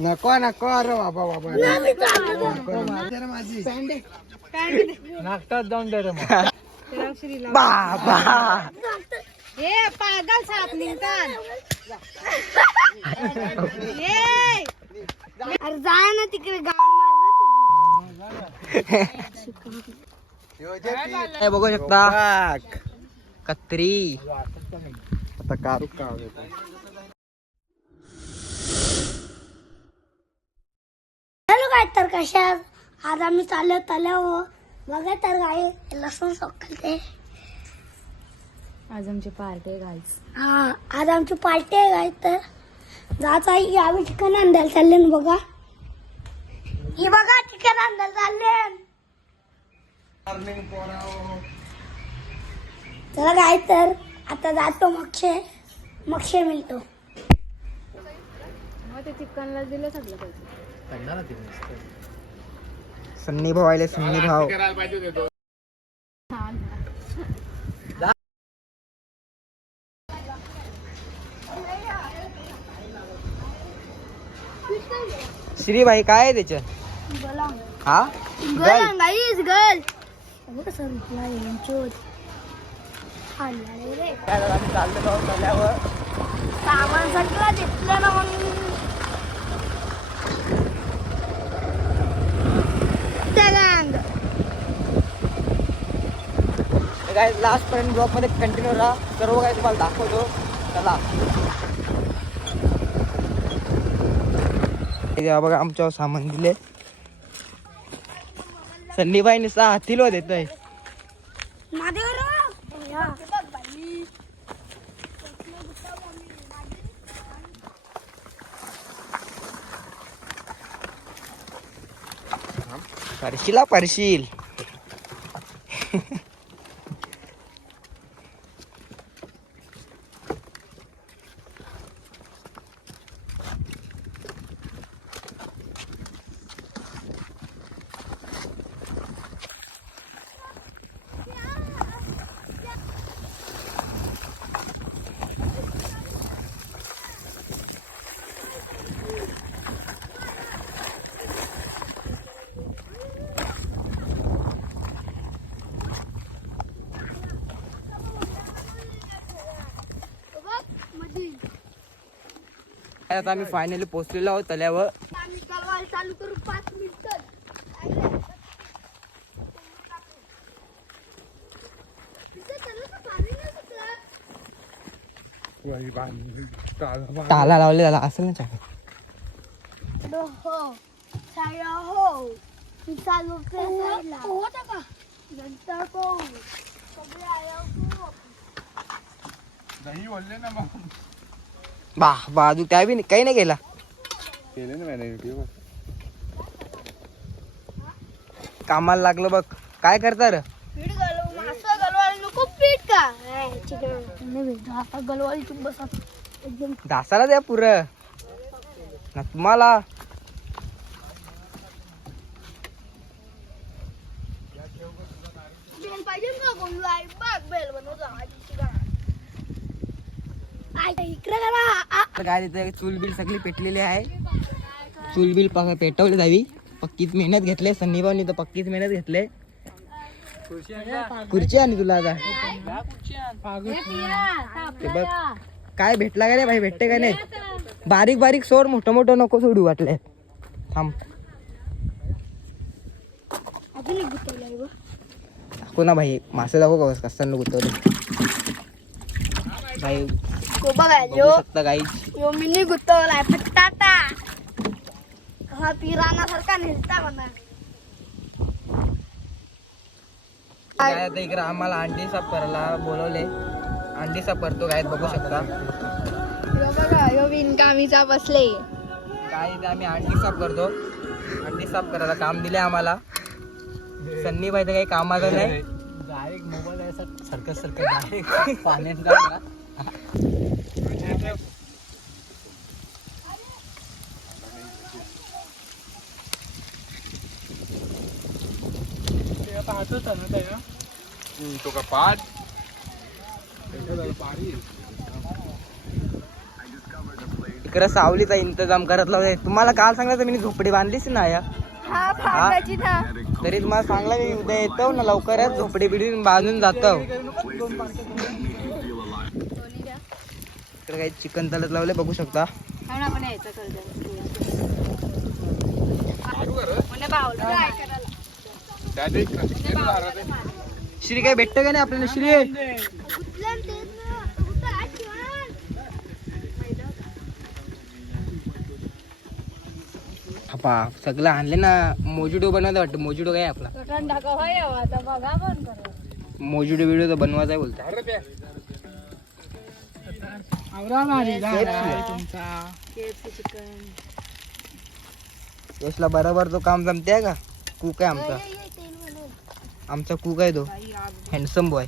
नको नको अरे बाबा बाबा माझी नागतात जाऊन दे रे बाबा हे पागल साप निघतात. अरे जाय ना तिकडे गाव हे बघू शकता कत्री आता कारू का हॅलो काय तर कशा आज आम्ही चाललो तल्यावर बघा तर गाई लसूण सोकते. आज आमची पार्टी आहे गाईस. हा आज आमची पार्टी आहे गाई तर जायचं आहे आम्ही चिकन आणायला चालले ना बघा. ही बघा चिकन आणायला चालले. चला गाई तर आता जातो मक्षे मिळतो. मग ते चिकनला दिलं सगळं पैसे. सन्नी भाऊ आले सन्नी भाऊ श्री भाई काय आहे त्याच्यात हा गल गाईस गल कसं रिप्लाय यांचोत रे सामान सगळं घेतलं ना मग काय लास्ट पर्यंत ब्लॉग मध्ये कंटिन्यू राहा. सर्व काही तुम्हाला दाखवतो. चला बघा आमच्यावर सामान दिले. सन्नीबाई निसा हातीलो देतोय. परशीला परशील आता आम्ही फायनली पोहोचलेलो आहोत तल्यावर. चालू करू 5 मिनिटं. ताला लावले त्याला असेल ना चालेल. हो साया हो चालू होता का जनता को सगळे आया को दही बोलले ना मग बाजू त्या बी काही नाही केला. केले ना मैंने कामाला लागलं बघ. काय करता रे पीठ घालव मासा घालवायला नको पीठ का चिकन घालवायला तुम्ही बसा एकदम घासाला द्या पुरं ना तुम्हाला. बेल पाहिजे ना कोण लाई बघ बेल बनवतो इकडे करा. काय तिथे चूल बिल सगळी पेटलेली आहे. चूल बिल पेटवली जावी. पक्कीच मेहनत घेतले सन्नी भाऊनी तर पक्कीच मेहनत घेतले. खुर्ची आणि तुला आता ते बघ काय भेटला का नाही भाई. भेटते का नाही. बारीक बारीक सोड मोठं मोठं नको सोडू वाटले. थांब अजून गुतवलंय दाखव ना भाई. मासे दाखव का कसं गुतवलं भाई. तो बघा बघू शकता गाई. यो मिनी गुतवलाय फटाटा हा पिराना सारखा नेलता म्हणा. काय आता इकडे आम्हाला अंडी साफ करायला बोलवले. अंडी साफ करतो काय बघू शकता. बघा यो बिनकामीचा बसले. काय इथे आम्ही अंडी साफ करतो. अंडी साफ करायला काम दिले आम्हाला. सन्नी भाई तर काही कामाचं नाही. डायरेक्ट मोबाईल ऐसा सरकत डायरेक्ट पाण्यात जाणार. तो का पाठ इकडे सावलीचा इंतजाम करत लावलाय. तुम्हाला काल सांगायचं मी झोपडी बांधलीच ना या तरी तुम्हाला सांगला मी उद्या येतो ना लवकरच झोपडी बिडी बांधून जातो. इकडे काही चिकन तलत लावले बघू शकता. श्री काय भेटतं का नाही आपल्याला श्री? सगळं आणले ना. मोजिडो बनवायचं वाटतं. मोजिडो काय आपला मोजिडो बिडिओ तर बनवायचा आहे बोलतो. यशला बरोबर तो काम जमते का? कुक आहे आमचा. आमचा कुक आहे तो हँडसम बॉय.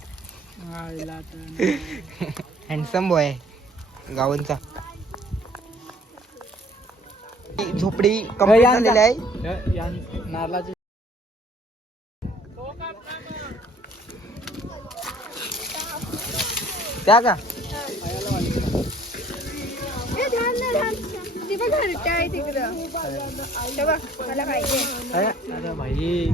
हँडसम बॉय आहे गावांचा. झोपडी कंप्लीट झालेली आहे. नारळाची त्या का अरे भाई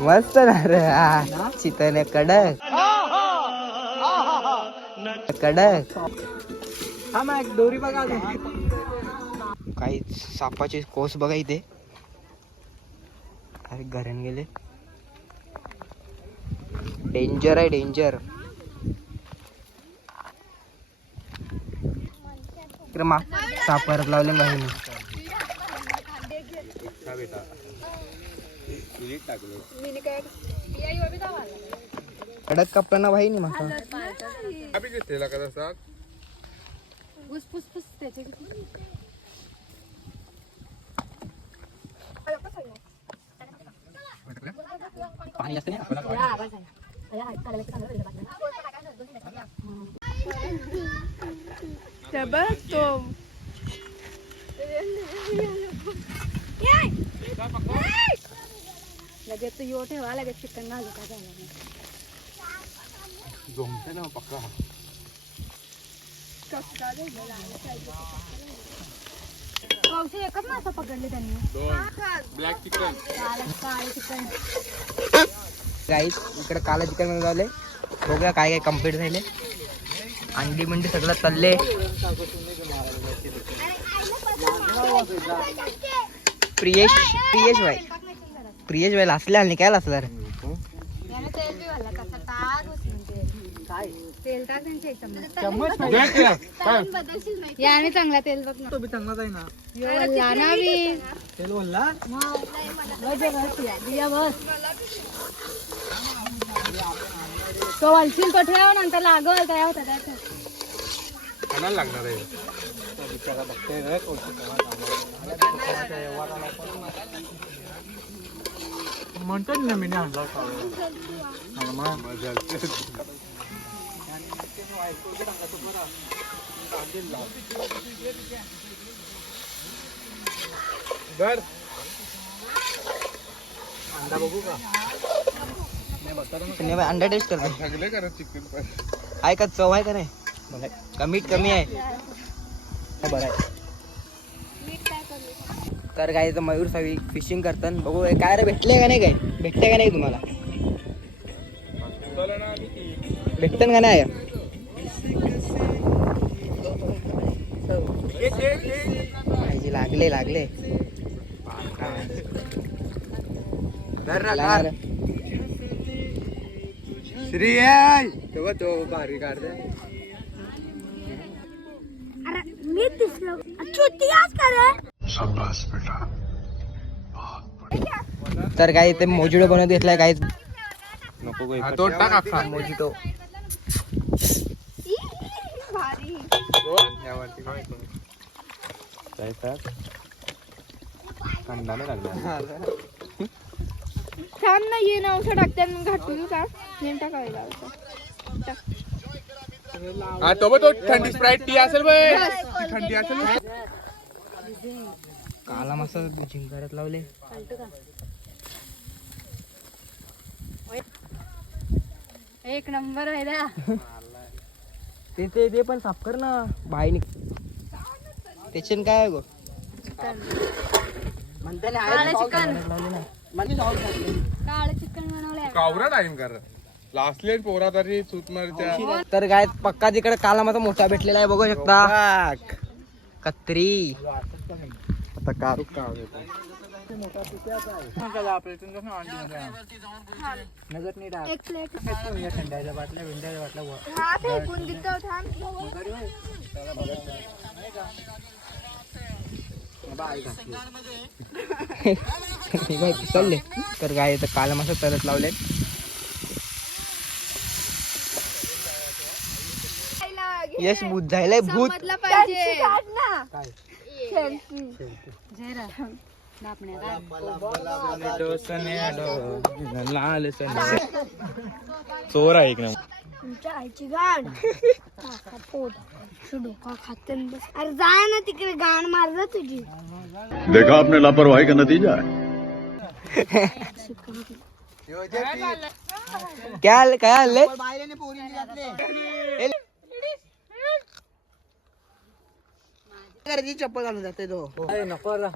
मस्त ना रे. चिकन कडक कडक. हा मग एक दोरी बघा. काही सापाचे कोस बघा इथे. अरे घरण गेले. डेंजर आहे डेंजर. साप परत लावले बाहेर. कडक कपडा ना भाई नाही माका. पाणी जास्त नाही. लगेच यो ठेवा लगेच चिकन घालू का जमते ना पक्का. एकच मासा पकडले त्यांनी. ब्लॅक चिकन काळे चिकन. गाईस इकडे काला चिकन झाले. बघूया काय काय कम्प्लीट झाले. अंडी मंडी सगळं चालले. प्रियेश भाई लासले आणि काय लासला रे. तेल याने चांगला तेल बघ ना. तो बी चांगलाच आहे ना. तेल बोलला तो वलशील तो ठेव नंतर लागल काय होता त्याचं. खायला लागणार आहे. म्हणतो ना मी आणला बर. अंडा बघू का? अंडा टेस्ट करतो. चिकन आहे का चव आहे का नाही? का मीठ कमी आहे? बरं आहे. तर काय तर मयूर सावी फिशिंग करतात. बघू काय रे भेटले का नाही? काय भेटते का नाही तुम्हाला? भेटतं का नाही? लागले लागले. श्री तेव्हा तो भारी काढते. अरे मी दिसलो चुतियाच करे. तर काय ते मोजिडो बनवत घेतलाय. काय नको तो टाक अख्खा मोजिटो. यावरती काय कांदा नाही लागला. छान नाही ना औषध टाकते घाटून का नेम टाकायला. हा तो थंडी स्प्राईट टी असेल बाई. थंडी असेल. काला मसाला जिंगाऱ्यात लावले. एक नंबर आहे ना. ते पण साफ कर ना बाई त्याच्यान काय आहे गो कावरा टाइम कर लास्टले पोरा तरी सूत मारत्या तर काय पक्का तिकडे काला माझा मोठा भेटलेला आहे बघू शकता कत्री आता कारू एक प्लेट थंडाच्या बाटल्या विंड्याच्या बाटल्या हा फेकून देतो थांब चालले तर काय काला मासा तलत लावले यश बुद्धायला भूत समजलं पाहिजे चोर आहे एक ना तुमच्या आईची गाण पोट डोका खाते न बस. अरे जा ना तिकडे गाण मारलं तुझी देखा आपने लापरवाही का नतीजा है काय आले चप्पल घालून जाते तो नको रा.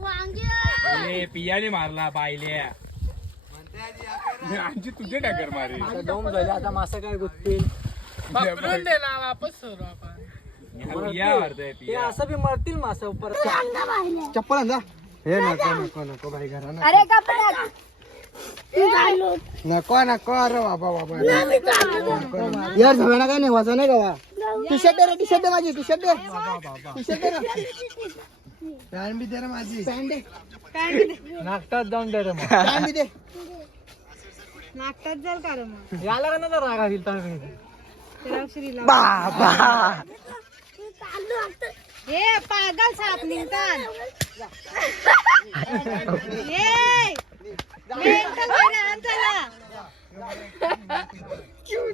वांगे पियाने मारला बायले आमची तुझे टाकर मारे आता दम झाले आता मासा काय गुत्तील पिया मारतोय ते असं बी मरतील मासा परत चप्पल आणा हे नको नको नको बाई घरा ना अरे कपडा नको नको अरे बाबा यार झवेना काय नाही वाचा नाही गवा टी शर्ट दे रे टी शर्ट दे माझी टी शर्ट दे टी शर्ट दे ना पॅन्ट बी दे रे माझी पॅन्ट दे नागटात जाऊन दे रे मग पॅन्ट बी दे नागतात जाल का रे मग याला का ना तर रागा दिल तर त्याला श्रीला बाबा हे पागल साप निघतात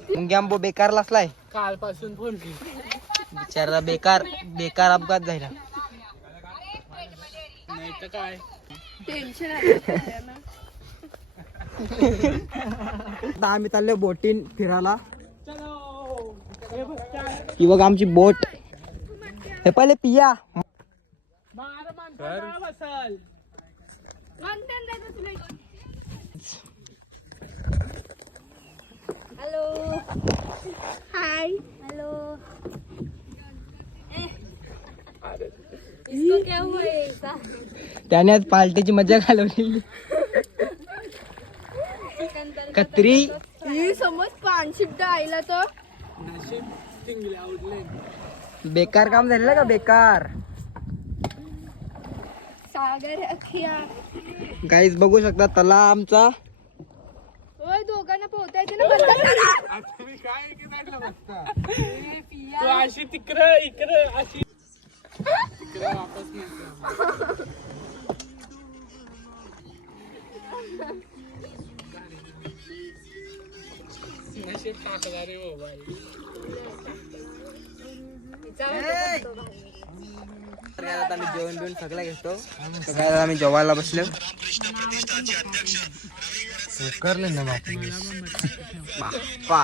मुंग्याम्बो बेकार लासलाय कालपासून फोन बिचारा बेकार अपघात झाला नाही तर काय टेन्शन आता आम्ही चाललोय बोटीन फिरायला ही बघ आमची बोट हे पहिले पिया हॅलो हाय हॅलो इसको क्या हुआ ऐसा त्याने आज पार्टीची मजा घालवली कत्री ही समज पानशिप आईला तर बेकार काम झालेलं का बेकार सागर अखिया गाईज बघू शकता तला आमचा ओय दोघांना पोहता येते ना बंद तू अशी इकडं अशी आता आम्ही जेवण बिवण सगळं घेतो तर काय आता आम्ही जेवायला बसलो करले ना बाप बाप्पा.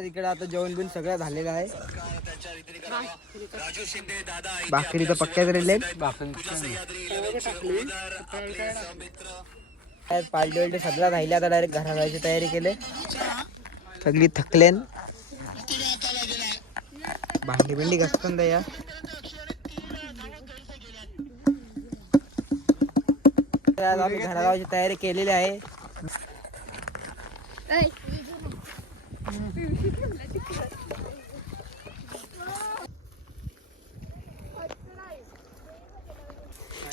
तिकडे आता जेवण बिवण सगळं झालेलं आहे भाकरी तर पक्क्याच राहिले पालटी वलटी सगळं राहिले आता डायरेक्ट घरा जायची तयारी केली सगळी थकलेन भांडी बिंडी घसकन या आम्ही घरा जायची तयारी केलेली आहे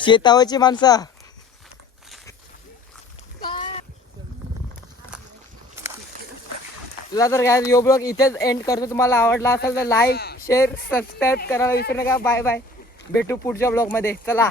शेतावरची माणसं तुला तर काय यो ब्लॉग इथेच एंड करतो तुम्हाला आवडला असेल तर लाईक शेअर सबस्क्राईब करायला विसरू नका बाय बाय भेटू पुढच्या ब्लॉग मध्ये चला